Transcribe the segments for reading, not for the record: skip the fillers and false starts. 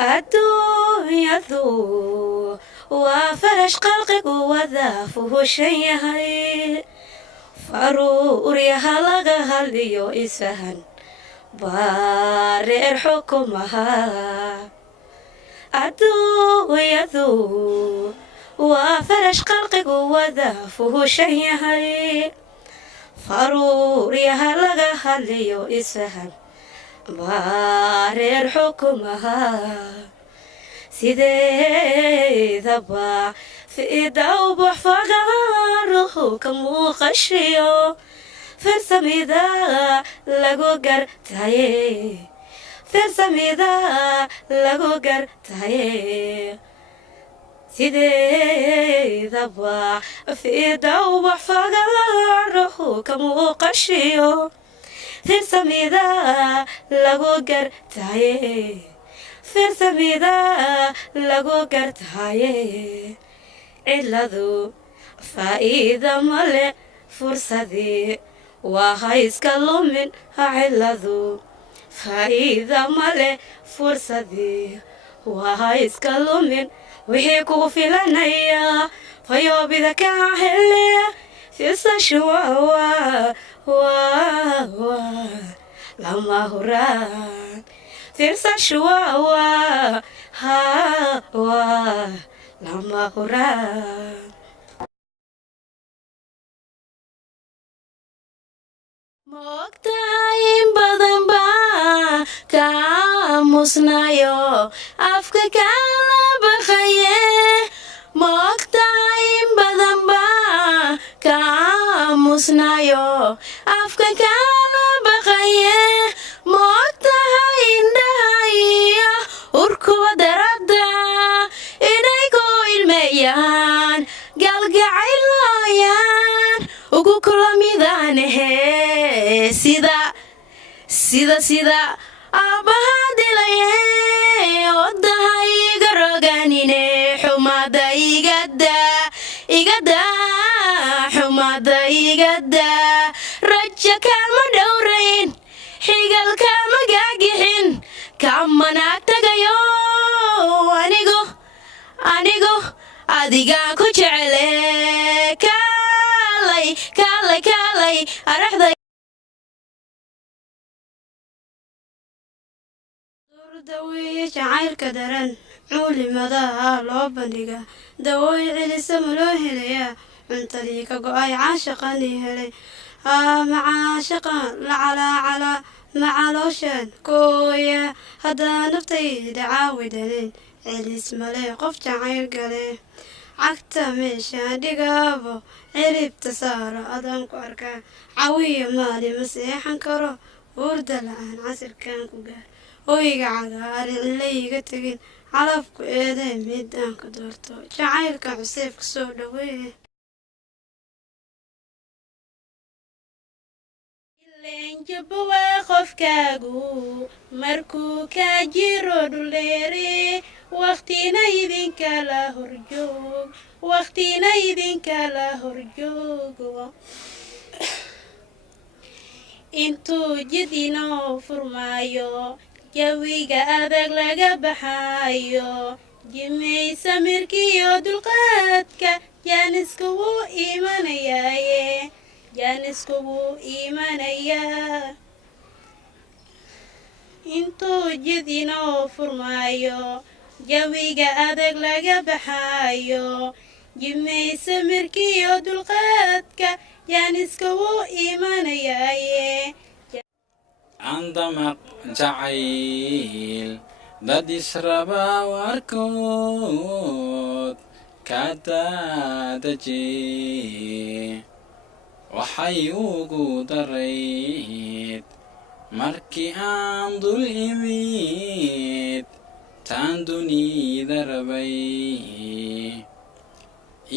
adduunyadu waa farash qalqigu wadaafuhu shan yahay faruuryaha laga hadliyo isfahan baa reer xukumaha adduunyadu waa farash qalqigu wadaafuhu shan yahay faruuryaha laga hadliyo isfahan baa reer xukumaha sideedaba fiida ubax fagaaruhu ka muuqashiyo firsamida lagu gartaye firsamida lagu gartaye sideedaba fiida ubax fagaaruhu ka muuqashiyo firsamida lagu gartaye firsamida lagu gartaye ciladu faa'iida male fursadii waa ha iska lumin ciladu faa'iida male fursadii waa ha iska lumin wixii kugu filanaya fayoobida ka hele firsashuwawa lama huraan firsashuwawa lama huraan moogtahay in badan baa ka aamusnayo afka kala baqaye moogtahay in badan baa ka aamusnayo afka kala baqaye moogtahay indhaha iyo urkuba darada inay ku ilmeeyaan galgacaylooyaan ugu kulamidaanehe sida aabbaha dilaye wadaha iga roganine xumada igada xumada igada raja kama dhowrayn xigal kama gaagixin kamana tagayo anigo adigaa ku jecele kaalay araxda daweeye jacaylka daran cuulimadaha loo bandhiga dawooy celisa ma loo helayaa cuntadii ka go-ay caashaqanii helay macaashaqan la calaacala macalooshan kooya haddaa naftayda caawidanin celis male qof jacayl gale cagta meeshaan dhigaabo ciribta saaro adaan ku arkaa cawiya maali ma seexan karo hurda la-aan casirkan ku gaar oyga cagaari cilayga tegin calafku eedee midaan ka doorto jacaylka cuseefka soo dhaweeye ilenjabowa qofkaagu markuu kaa jiro dhuleere waqtina idinkala horjoogo intuu jid inoo furmaayo jawiga adag laga baxaayo jimaysa mirkiyo dulqaadka jaanisku wuu iimanayaa intuu jid inoo furmaayo jawiga adag laga baxaayo jimaysa mirkiyo dulqaadka jaanisku wuu iimanayaaye andamaq jacayl dad israba warkood ka daadaje waxay ugu darayd markii aan dul imid taan dunida rabay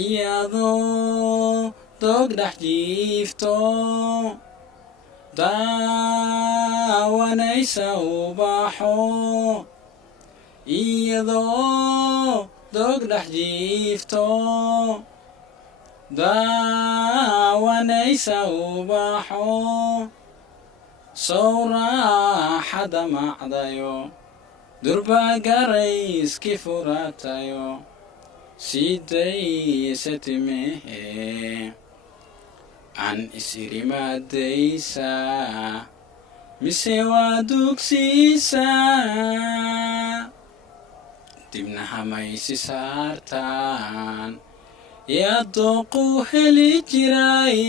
iyadoo doog dhex jiifto daawanaysa ubaxo iyadoo doog dhex jiifto daawanaysa ubaxo soo raaxada macdayo durbaa garayski furatayo sidaysa timehe aan isirimaadaysaa mise waa dugsiisaa dibna hamaysi saartaan yaa dooqu heli jiray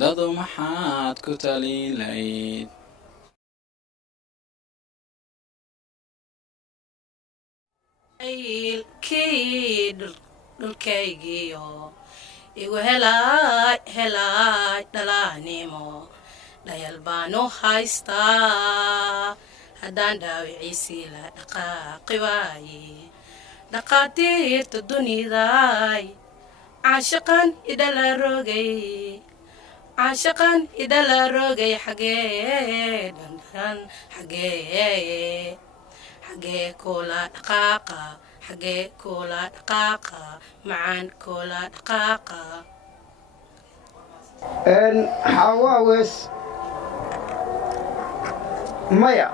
dado maxaad ku taliilayd aylkii dhulkaygiyo igu helaay dhalaanimo dhayal baanu haystaa haddaan dhaawiciisii la dhaqaaqi waaye dhaqaatiirta dunidaay caashaqan idhala rogay xagee dhandhan xagee kula dhaqaaqa macaan kula dhaqaaqa xawaawees maya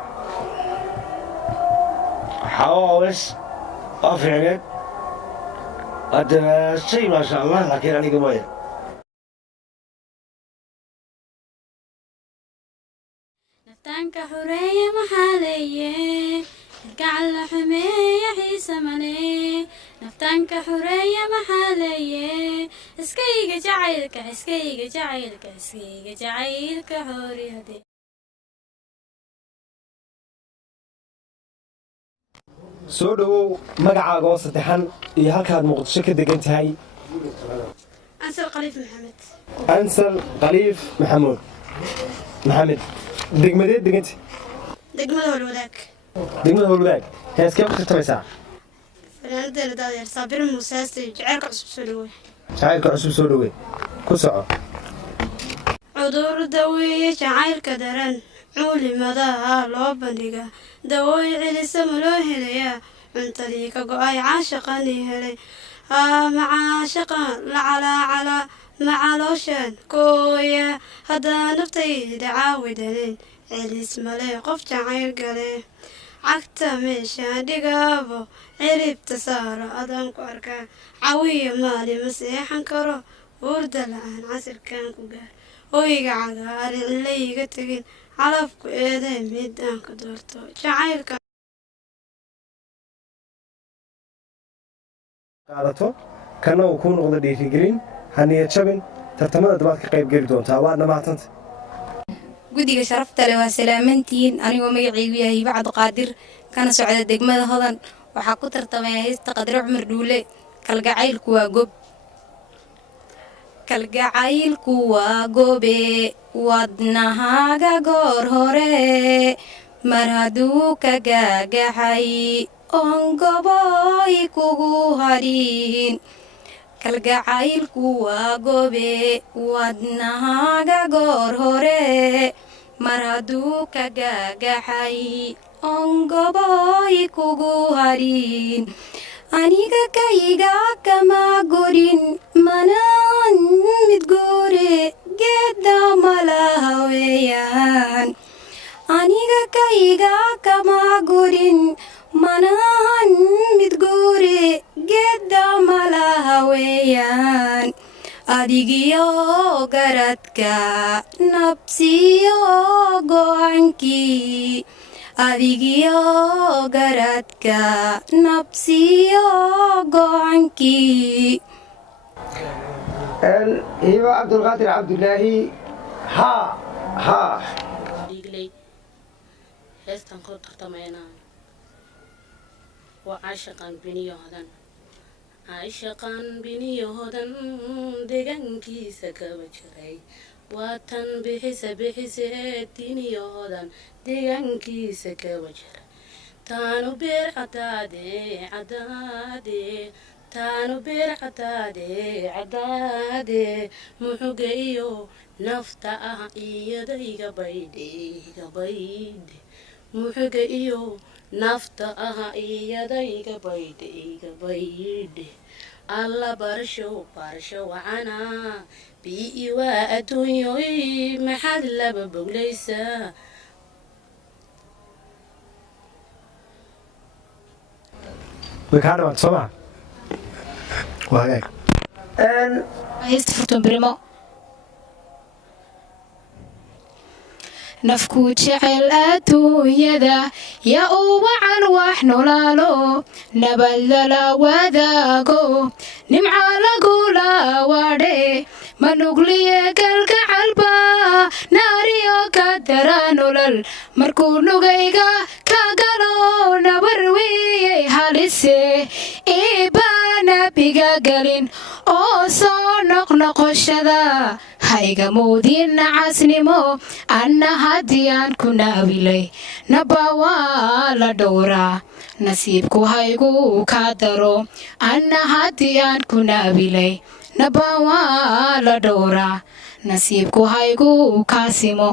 xawaawees waa fiicneed haddana shay maasha allah laakiin aniga maya naftaanka xureeya maxaa leeye gacal la xumeeya xiisa male naftaanka xureeya maxaa leeye iskayga jacaylka xooriyade soo dhowow magacaaga oo saddexan iyo halkaad muqdisho ka degan tahay ansal khaliif maxamed ansal khaliif maxamed degmadeed deganta degmada holwadaag heeskee ku tartamaysaa fanaanadeena daadeer saabir muuse heestay jacaylka cusub soo dhowey ku soco cudur daweeye jacaylka daran cuulimadaha loo bandhiga dawooyi celisa ma loo helayaa cuntadii ka go-ay caashaqanii helay macaashaqan la calaacalaa macalooshan kooya haddaa naftayda caawidanen celis male qof jacayl gale cagta meeshaan dhigaabo ciribta saaro adaan ku arkaa cawiya maali ma seexan karo buurda la-aan casirkan ku gaar hoyga cagaari cilayga tegin calafku eedee mid aan ka doorto jacaylka qaadato kana uu kuu noqdo dhiirigelin haniyad jabin tartamada dabaad ka qayb geli doontaa waadna mahadsanta guddiga sharafta leh waa salaamantihiin anigoo magacaygu yahay hiba cabdiqaadir kana socda degmada hodan waxaa ku tartamaya heesta qadre cumar dhuule kalgacaylku waa gobe wadnahaaga goor hore mar hadduu ka gaagaxay oon goboy kugu hadhin kalgacaylku waa gobe wadnahaaga goor hore mar hadduu ka gaagaxay oon goboy kugu hadhin aniga kayga kama gurin manaan mid guure geedda malaha weeyaan aniga kayga kama gurin manaan mid guure geedda malaha weeyaan adigiyo garadka nabsiyo go'aankii adigiyo garadka nabsiyo go'aankii hiba cabdulqaadir cabdulaahi dhiigley heestan ku tartamaynaa waa caashaqan biniyo hodan deegaankiisa kaba jiray waa tan bixise diniyo hodan deegaankiisa kaba jira taanu beer cadaade muxuga iyo nafta ah iyadayga baydhe muxuga iyo nafta ah iyadayga baydhe alla barasho wacana bii waa adduunyoy maxaad laba boglaysaa way kaa dhawaanta soo maa waa hagaag haysta furtuun birimo nafku jecel adduunyada yaa u wacan wax nolaalo nabad lala wadaago nimca lagula wadhe manugliye galgacalba naariyo ka dara nolol markuu nugayga ka galo nabarwiyey halise iibana biga galin oo soo noqnoqoshada hayga muudin nacasnimo anna haddii aan ku naabilay naba waa la dhowraa nasiibku haygu ka daro anna haddii aan ku naabilay naba waa la dhowraa nasiibku haygu kaasimo